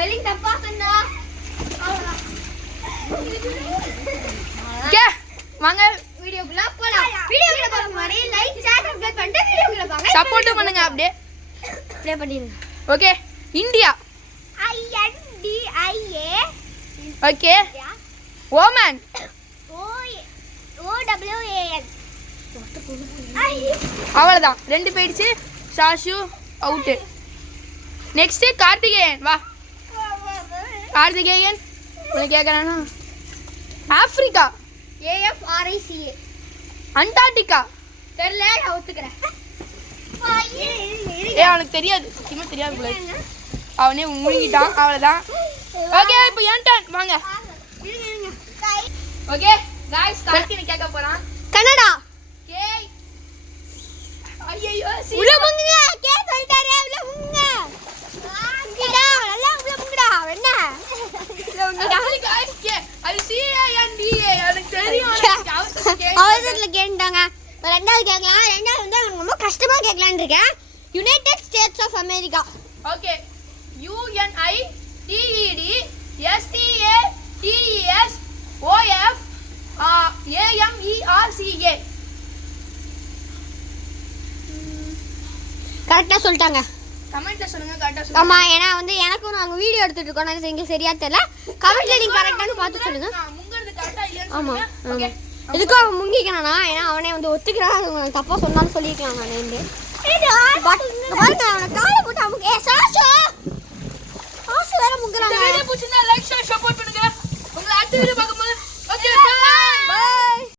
Spelling தப்பா சொன்னா okay வாங்க வீடியோக்குள்ள போலாம். வீடியோக்குள்ள போற மாதிரி லைக் ஷேர் சப்ஸ்கிரைப் பண்ணிட்டு வீடியோக்குள்ள வாங்க. சப்போர்ட் பண்ணுங்க அப்படியே. ப்ளே பண்ணிடுங்க. Okay India. INDIA. Okay Oman. OWAN. அவ்வளவுதான் 2 போயிடுச்சு. சாஷு அவுட். நெக்ஸ்ட் கார்த்திகேயன் வா. கார்த்திகேயன் உனக்கு கேக்குறானா? ஆப்பிரிக்கா. AFRICA. அண்டார்டிகா. தெரியல நான் ஒத்துக்கறேன். அவனுக்கு தெரியாது சத்தியமா தெரியாது போல. அவனே முழுகிட்டான் அவ்வளவுதான். ஓகே இப்போ என் டர்ன் வாங்க. ஓகே गाइस கார்த்திகேயன் கேட்க போறான். கனடா. கே ஐயோ உள்ள முங்குங்க. கே சொல்லிட்டாரே உள்ள முங்குங்க. முங்குடா நல்லா உள்ள முங்குடா. என்ன? உள்ள முங்குடா. गाइस கே அது CANDA எனக்கு தெரியும். அவசரத்துல கேட்டாங்க. ரெண்டாவது கேட்கலாம். ரெண்டாவது வந்து ரொம்ப கஷ்டமா கேட்கலான்னு இருக்கேன். United States of America. Okay UNITEDSTATESOFAMERCA. கரெக்டா சொல்லிட்டாங்க. கமெண்ட்ல சொல்லுங்க கரெக்டா சொல்லுங்க. ஆமா ஏன்னா வந்து எனக்கும் நாங்க வீடியோ எடுத்துட்டு இருக்கோம். நான் எங்க சரியா தெரியல. கமெண்ட்ல நீங்க கரெக்டானு பார்த்து சொல்லுங்க. நான் முங்கிறது கரெக்டா இல்லையான்னு ஆமா. சொல்லுங்க. ஓகே இதுக்கும் அவன் முங்கிக்கணா ஏன்னா அவனே வந்து ஒத்துக்கிறான். அது தப்பா சொன்னாலும் சொல்லிக்கலாம் நான் வந்து பாருங்க அவனை காலை போட்டு அமுக்கு. சாஷு சாஷு வேற முங்குறாங்க. இந்த வீடியோ பிடிச்சிருந்தா லைக் ஷேர் சப்போர்ட் பண்ணுங்க. உங்களை அடுத்த வீடியோ பார்க்கும்போது